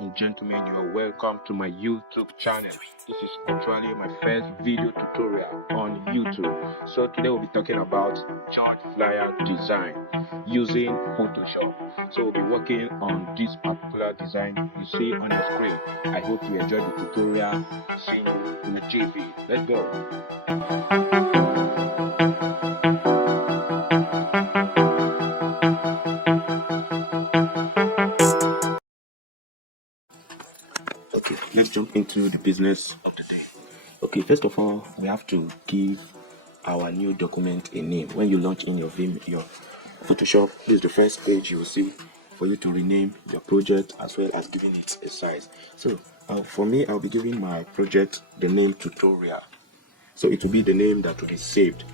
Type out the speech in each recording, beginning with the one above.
and gentlemen, you are welcome to my YouTube channel. This is actually my first video tutorial on YouTube. So today we'll be talking about church flyer design using Photoshop. So we'll be working on this particular design you see on your screen. I hope you enjoyed the tutorial. See you in the GV. Let's go. Okay, let's jump into the business of the day. Okay, first of all, we have to give our new document a name. When you launch in your Photoshop, this is the first page you will see for you to rename your project as well as giving it a size. So for me, I'll be giving my project the name tutorial. So it will be the name that will be saved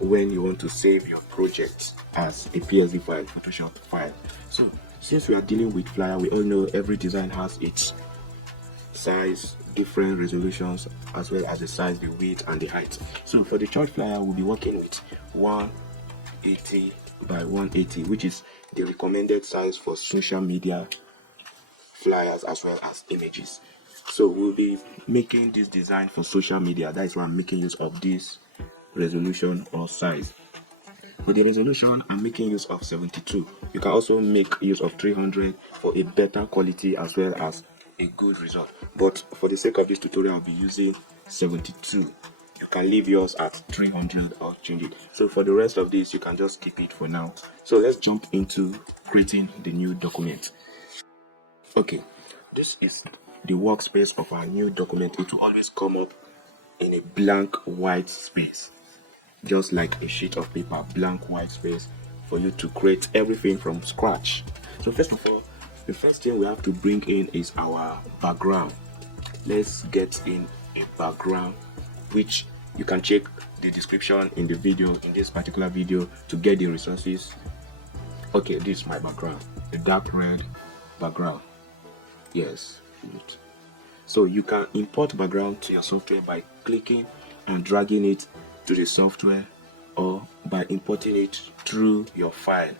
when you want to save your project as a PSD file, Photoshop file. So since we are dealing with flyer, we all know every design has its size, different resolutions, as well as the size, the width and the height. So for the church flyer, we'll be working with 180 by 180, which is the recommended size for social media flyers as well as images. So we'll be making this design for social media. That is why I'm making use of this resolution or size. For the resolution, I'm making use of 72. You can also make use of 300 for a better quality as well as a good result. But for the sake of this tutorial, I'll be using 72. You can leave yours at 300 or change it. So for the rest of this, you can just keep it for now. So let's jump into creating the new document. Okay, this is the workspace of our new document. It will always come up in a blank white space, just like a sheet of paper, blank white space for you to create everything from scratch. So first of all, the first thing we have to bring in is our background. Let's get in a background, which you can check the description in the video, in this particular video, to get the resources. Okay, this is my background, a dark red background. Yes. So you can import background to your software by clicking and dragging it to the software, or by importing it through your file.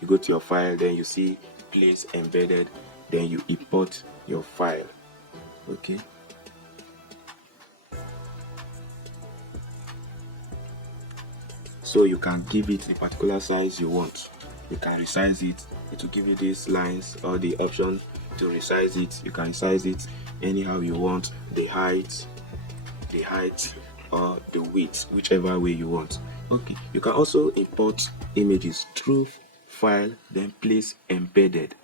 You go to your file, then you see place embedded, then you import your file. Okay, so you can give it the particular size you want. You can resize it. It will give you these lines or the option to resize it. You can resize it anyhow you want, the height or the width, whichever way you want. Okay, you can also import images through file, then place embedded,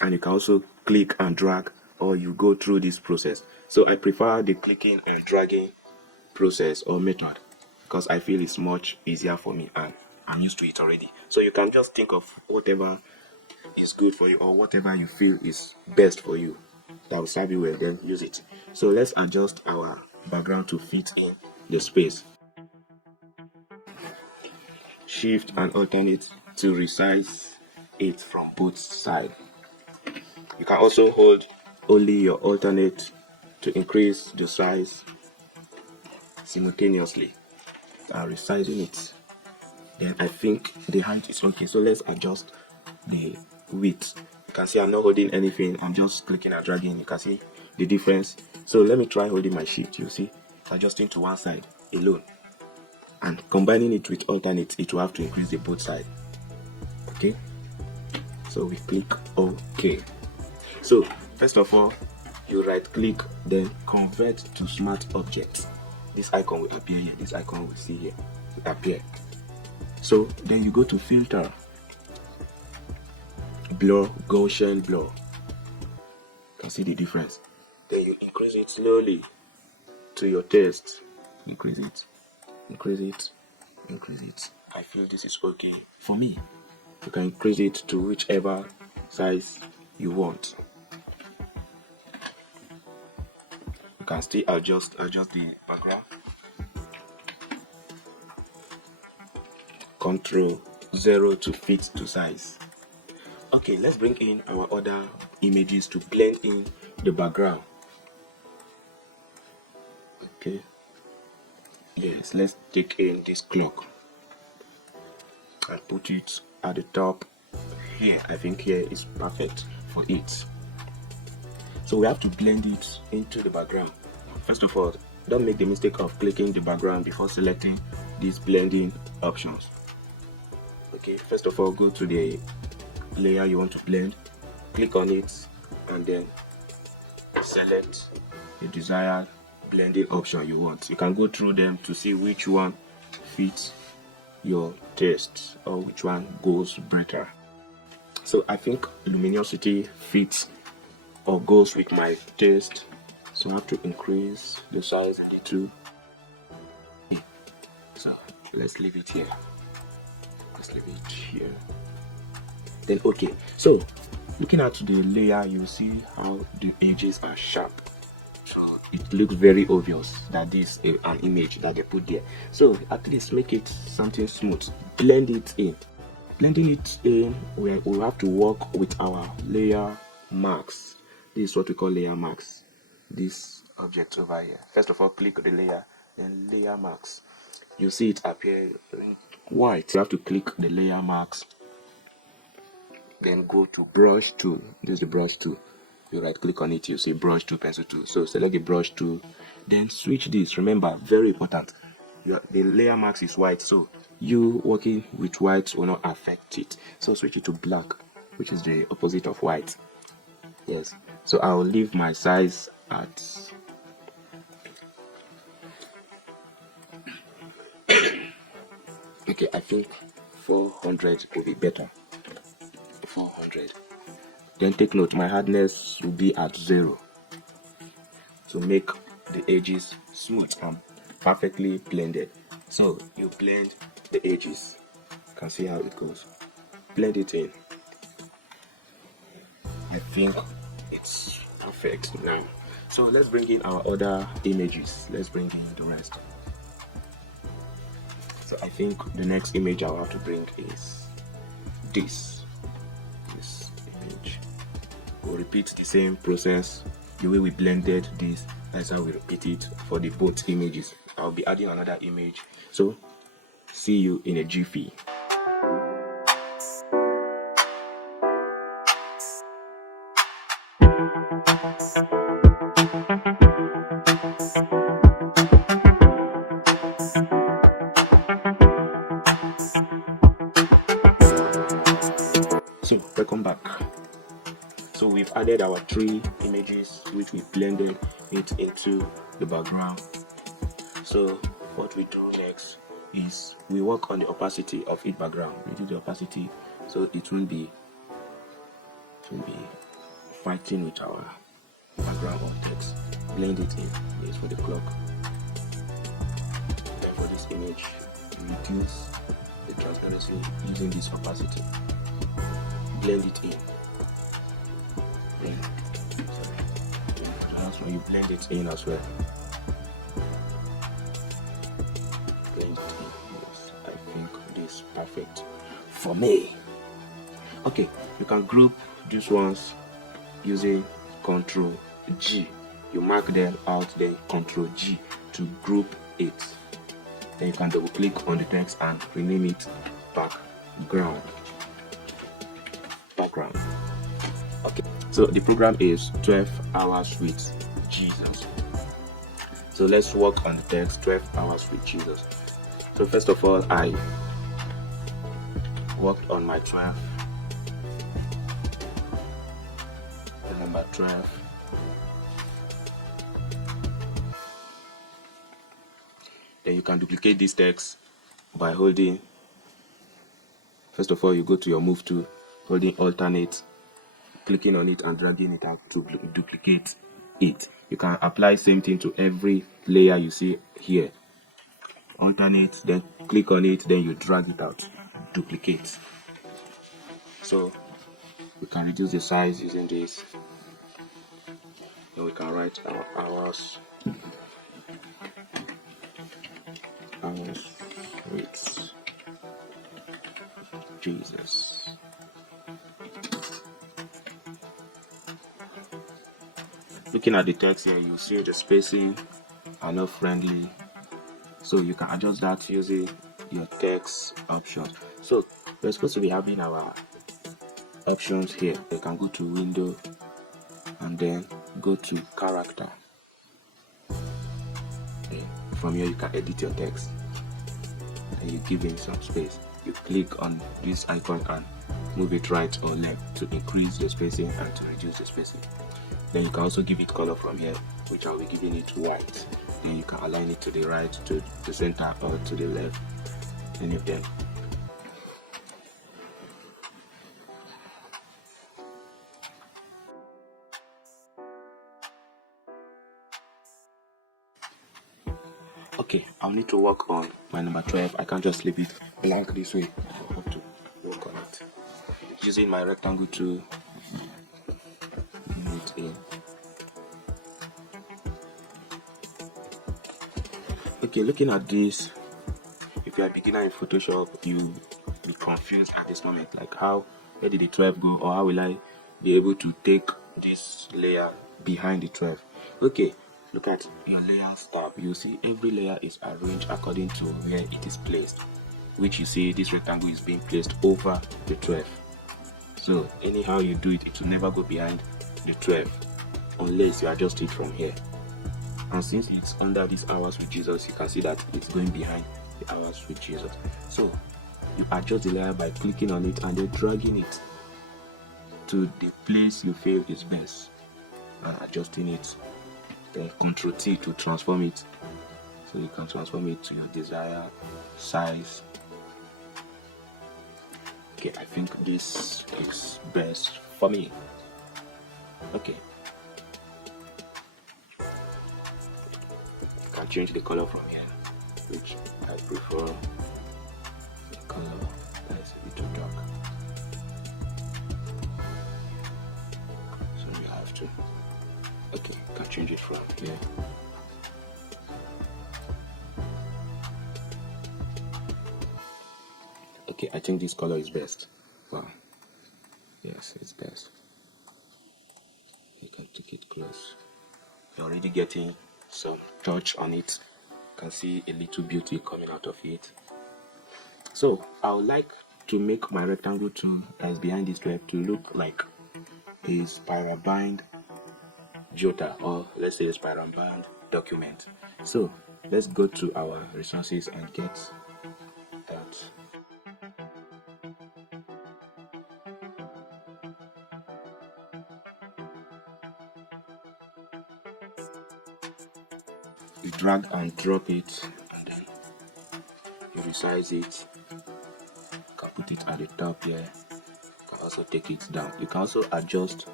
and you can also click and drag, or you go through this process. So I prefer the clicking and dragging process or method because I feel it's much easier for me and I'm used to it already. So you can just think of whatever is good for you or whatever you feel is best for you that will serve you well, then use it. So let's adjust our background to fit in the space. Shift and alternate to resize it from both sides. You can also hold only your alternate to increase the size simultaneously. I'm resizing it. Then I think the height is okay. So let's adjust the width. You can see I'm not holding anything. I'm just clicking and dragging. You can see the difference. So let me try holding my shift. You see, adjusting to one side alone and combining it with alternate, it will have to increase the both side. Okay, so we click OK. So first of all, you right click, then convert to smart object. This icon will appear here. This icon will see here, will appear. So then you go to filter, blur, Gaussian blur. You can see the difference. Then you increase it slowly to your taste. Increase it, increase it, increase it. I feel this is okay for me. You can increase it to whichever size you want. You can still adjust the background. Control 0 to fit to size. Okay, let's bring in our other images to blend in the background. Okay, yes, let's take in this clock and put it at the top here. I think here is perfect for it. So we have to blend it into the background. First of all, don't make the mistake of clicking the background before selecting these blending options. Okay, first of all, go to the layer you want to blend, click on it, and then select the desired blending option you want. You can go through them to see which one fits your taste or which one goes better. So I think luminosity fits or goes with my taste, so I have to increase the size a little. So let's leave it here. Let's leave it here. Then okay, so looking at the layer, you see how the edges are sharp. So it looks very obvious that this is an image that they put there. So at least make it something smooth. Blend it in. Blending it in, we have to work with our layer marks. This is what we call layer marks. This object over here. First of all, click the layer, then layer marks. You see it appear white. You have to click the layer marks, then go to brush tool. This is the brush tool. You right click on it, you see brush tool, pencil tool. So select the brush tool, then switch this. Remember, very important, the layer marks is white, so you working with white will not affect it. So switch it to black, which is the opposite of white. Yes, so I'll leave my size at okay, I think 400 will be better. 400. Then take note, my hardness will be at 0 to make the edges smooth and perfectly blended. So you blend the edges. You can see how it goes. Blend it in. I think it's perfect now. So let's bring in our other images. Let's bring in the rest. So I think the next image I'll have to bring is this image. We'll repeat the same process. The way we blended this, that's how we repeat it for the both images. I'll be adding another image. So see you in a jiffy. So welcome back. So we've added our 3 images which we blended it into the background. So what we do next is we work on the opacity of each background. Reduce the opacity so it won't be fighting with our background or text. Blend it in. Yes, for the clock. Then for this image, reduce the transparency using this opacity. Blend it in. So you blend it in as well. Blend it in. Yes, I think this is perfect for me. Okay, you can group these ones using Ctrl G. You mark them out, then Ctrl G to group it. Then you can double click on the text and rename it background. Okay, so the program is 12 hours with Jesus. So let's work on the text 12 hours with Jesus. So first of all, I worked on my 12. The number 12. Then you can duplicate this text by holding. First of all, you go to your move tool, holding alternate, clicking on it and dragging it out to duplicate it. You can apply same thing to every layer you see here. Alternate, then click on it, then you drag it out, duplicate. So we can reduce the size using this. Then we can write our hours with Jesus. Looking at the text here, you see the spacing are not friendly, so you can adjust that using your text option. So we're supposed to be having our options here. You can go to window and then go to character. Then from here you can edit your text and you give him some space. You click on this icon and move it right or left to increase the spacing and to reduce the spacing. Then you can also give it color from here, which I'll be giving it white. Then you can align it to the right, to the center, or to the left, any of them. Okay, I'll need to work on my number 12. I can't just leave it blank this way. I have to work on it. Using my rectangle to bring it in. Okay, looking at this, if you are a beginner in Photoshop, you be confused at this moment, like where did the 12 go, or how will I be able to take this layer behind the 12? Okay, look at your layers tab. You see every layer is arranged according to where it is placed, which you see this rectangle is being placed over the 12. So anyhow you do it, it will never go behind the 12 unless you adjust it from here. And since it's under these hours with Jesus, you can see that it's going behind the hours with Jesus. So you adjust the layer by clicking on it and then dragging it to the place you feel is best and adjusting it. Then Ctrl T to transform it, so you can transform it to your desired size. Okay, I think this is best for me. Okay, you can change the color from here, which I prefer the color that's a little dark, so you have to. Okay, you can change it from here. Okay, I think this color is best. Wow. Yes, it's best. You can take it close. You're already getting some touch on it. You can see a little beauty coming out of it. So I would like to make my rectangle tool that is behind this 12 to look like a spiral bind jota, or let's say a spiral bind document. So let's go to our resources and get that. You drag and drop it, and then you resize it. You can put it at the top here. You can also take it down. You can also adjust.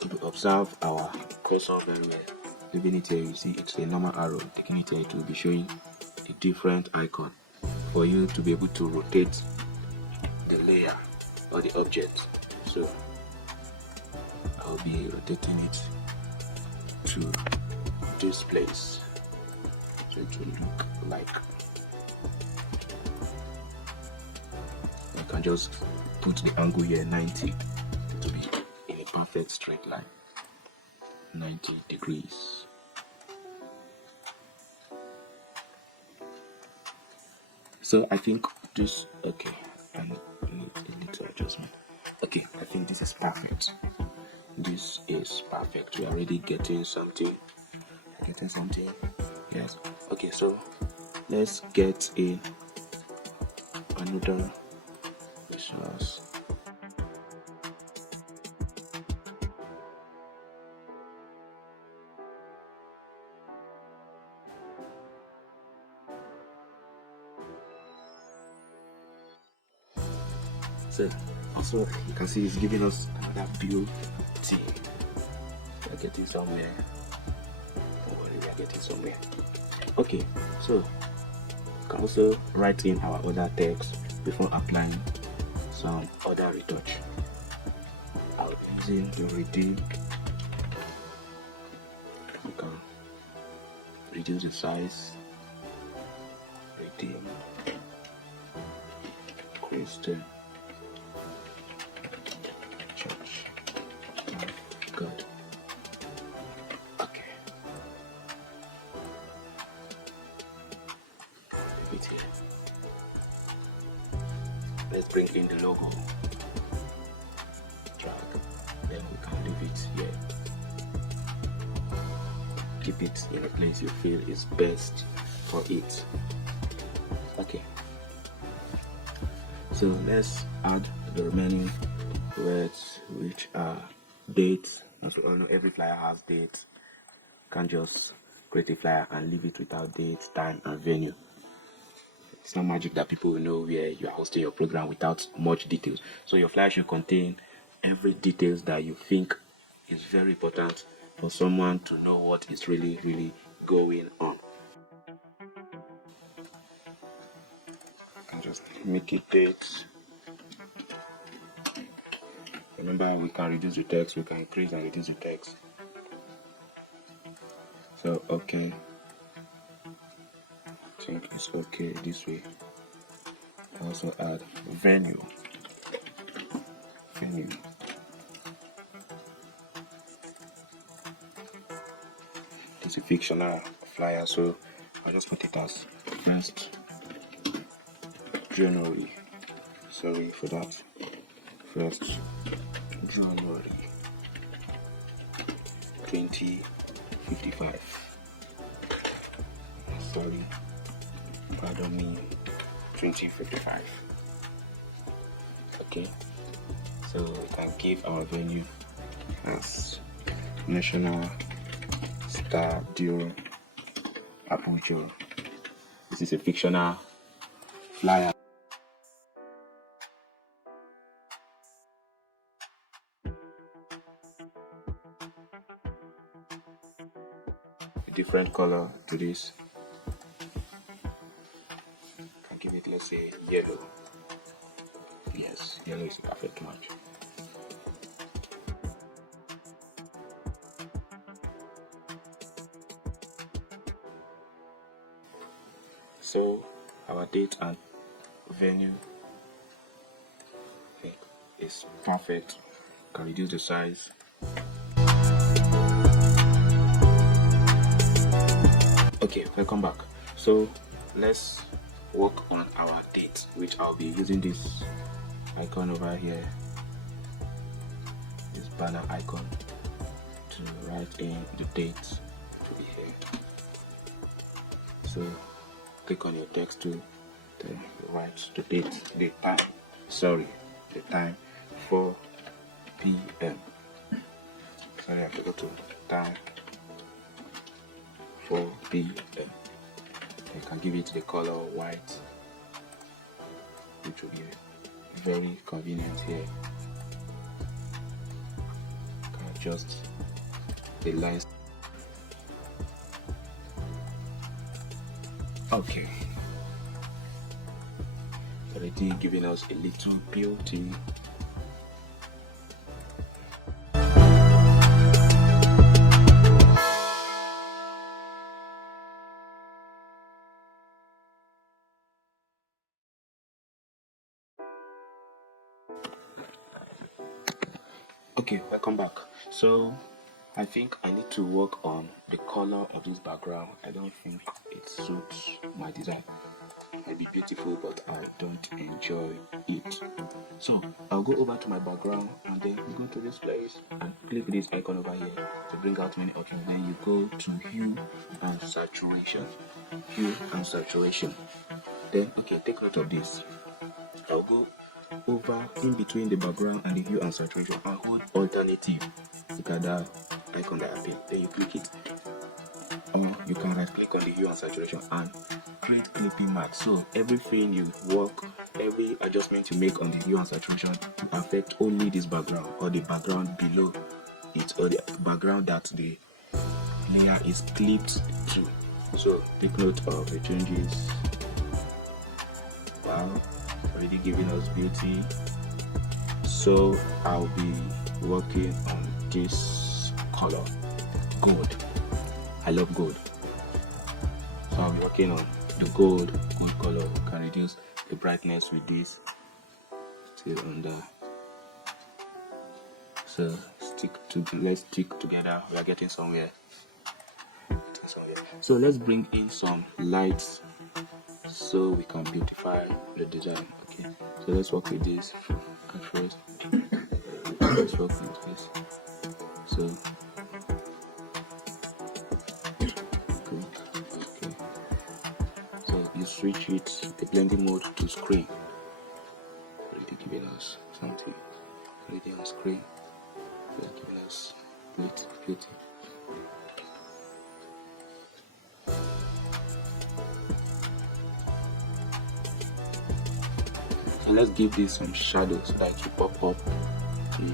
To observe our cursor very well. Leaving it here, you see it's a normal arrow. Taking it here, it will be showing a different icon for you to be able to rotate the layer or the object. So I'll be rotating it to this place, so it will look like I can just put the angle here 90 to be in a perfect straight line, 90 degrees. So I think this, okay, I need a little adjustment. Okay, I think this is perfect. This is perfect. We're already getting something. Yes. Okay, so let's get in another resource. So also you can see it's giving us another beauty. We're getting somewhere. We are getting somewhere. Okay, so you can also write in our other text before applying some other retouch. I'll be using the redeem. You can reduce the size. Redeem Christian Church of God. Okay. Leave it here. Let's bring in the logo. keep it in a place you feel is best for it. Okay, so let's add the remaining words, which are dates. As we all know, every flyer has dates. You can't just create a flyer and leave it without dates, time, and venue. It's not magic that people will know where you are hosting your program without much details. So your flyer should contain every details that you think is very important for someone to know what is really going on. And just make it date. Remember, we can reduce the text, we can increase and reduce the text. So okay, I think it's okay this way. Also add venue. This is a fictional flyer, so I'll just put it as 1st January. Sorry for that. 1st January 2055. Sorry, pardon me, 2055. Okay, so we can give our venue as National Stadio Abuja. This is a fictional flyer. A different color to this. Can give it, let's say, yellow. Yes, yellow is a perfect match. So our date and venue, I think, is perfect. Can reduce the size. Okay, welcome back. So let's work on our date, which I'll be using this icon over here, this banner icon, to write in the date to be here. So click on your text tool, then write the date, the time 4 p.m. Sorry, I have to go to time 4 p.m. You can give it the color white, which will be very convenient here. You can adjust the lines. Okay, already giving us a little beauty. Okay, welcome back. So I think I need to work on the color of this background. I don't think it suits my design. It might be beautiful, but I don't enjoy it. So I'll go over to my background and then go to this place and click this icon over here to bring out many options. Then you go to hue and saturation. Then okay, take note of this. I'll go over in between the background and the hue and saturation and hold alternative. Look at that icon that appears. Then you click it, or you can right click on the hue and saturation and create clipping mask. So everything you work, every adjustment you make on the hue and saturation will affect only this background or the background below it or the background that the layer is clipped to. So take note of the changes. Wow, already giving us beauty. So I'll be working on this color, gold. I love gold, so I'll be working on the gold color. We can reduce the brightness with this till under. So let's stick together. We are getting somewhere. So let's bring in some lights so we can beautify the design. Okay, so let's work with this at first. Let's work with this. So switch it, the blending mode to screen. Already giving us something. Already on screen. Already giving us beauty. So let's give this some shadows so that it pop up the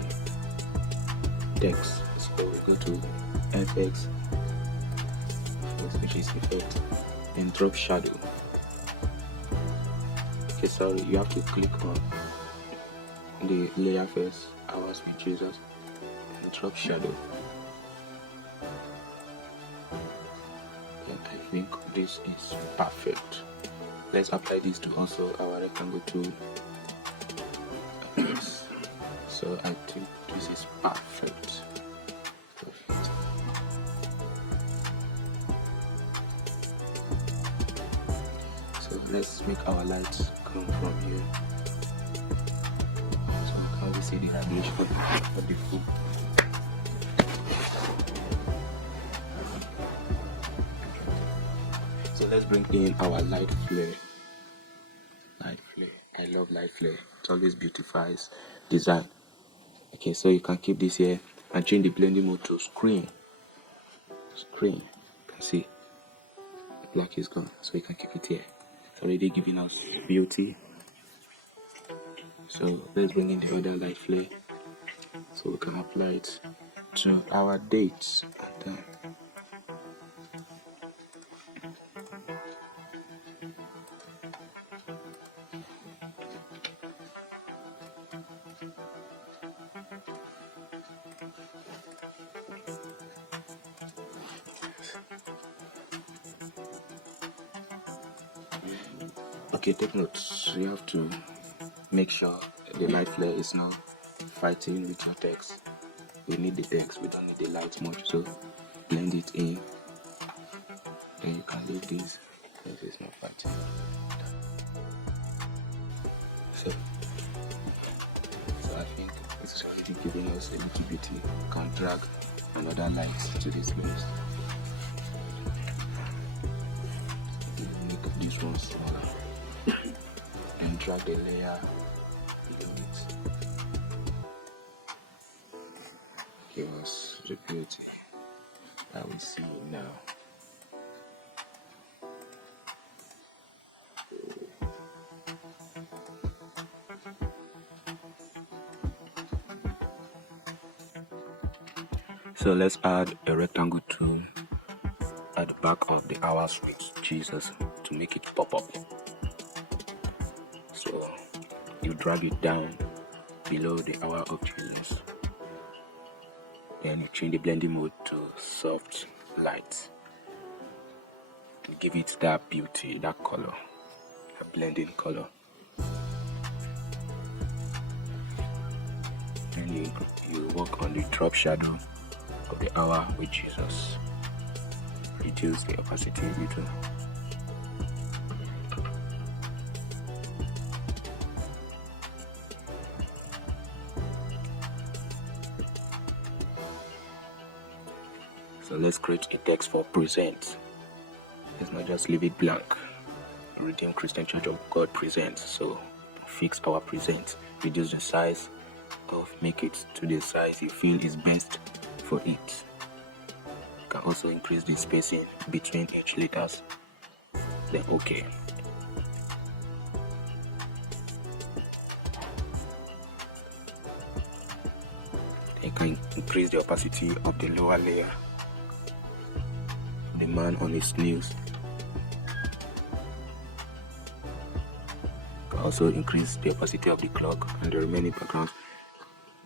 text. So we go to FX, which is effect, and drop shadow. Okay, sorry, you have to click on the layer first, Hours with Jesus, and drop shadow. And I think this is perfect. Let's apply this to also our rectangle tool. So I think this is perfect. So let's make our lights come from here. So how we see the radiation of the food. So let's bring in our light flare. I love light flare. It always beautifies design. Okay, so you can keep this here and change the blending mode to screen. You can see black is gone, so you can keep it here. It's already giving us beauty. So let's bring in the other light flare so we can apply it to our dates and time. Okay, take notes. You have to make sure the light flare is not fighting with your text. We need the text, we don't need the light much, so blend it in. Then you can leave this because it's not fighting. So I think it's already giving us a little bit. You can drag another light to this place. Make this one smaller and drag the layer limit. Give us the beauty that we see now. So let's add a rectangle tool at the back of the Hours with Jesus to make it pop up. So you drag it down below the Hour of Jesus. Then you change the blending mode to soft light to give it that beauty, that color, a blending color. And you work on the drop shadow of the Hour with Jesus. Reduce the opacity a little. So let's create a text for present. Let's not just leave it blank. Redeemed Christian Church of God present. So fix our present. Reduce the size make it to the size you feel is best for it. You can also increase the spacing between each letters. Then OK. You can increase the opacity of the lower layer. The man on his knees. You can also increase the opacity of the clock and the remaining background.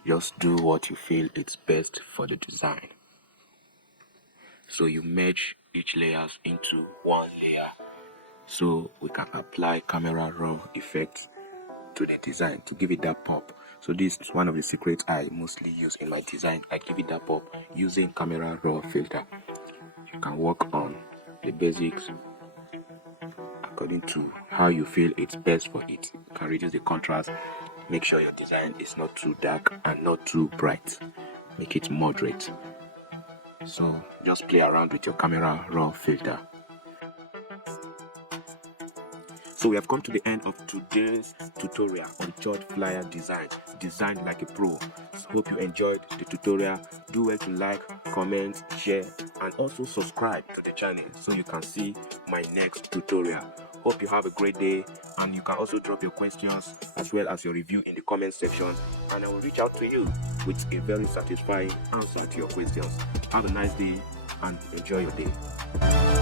Just do what you feel is best for the design. So you merge each layers into one layer so we can apply camera raw effects to the design to give it that pop. So this is one of the secrets I mostly use in my design. I give it that pop using camera raw filter. You can work on the basics according to how you feel it's best for it. You can reduce the contrast. Make sure your design is not too dark and not too bright. Make it moderate. So just play around with your camera raw filter. So we have come to the end of today's tutorial on church flyer design, designed like a pro. So hope you enjoyed the tutorial. Do well to like, comment, share, and also subscribe to the channel so you can see my next tutorial. Hope you have a great day, and you can also drop your questions as well as your review in the comment section, and I will reach out to you with a very satisfying answer to your questions. Have a nice day and enjoy your day.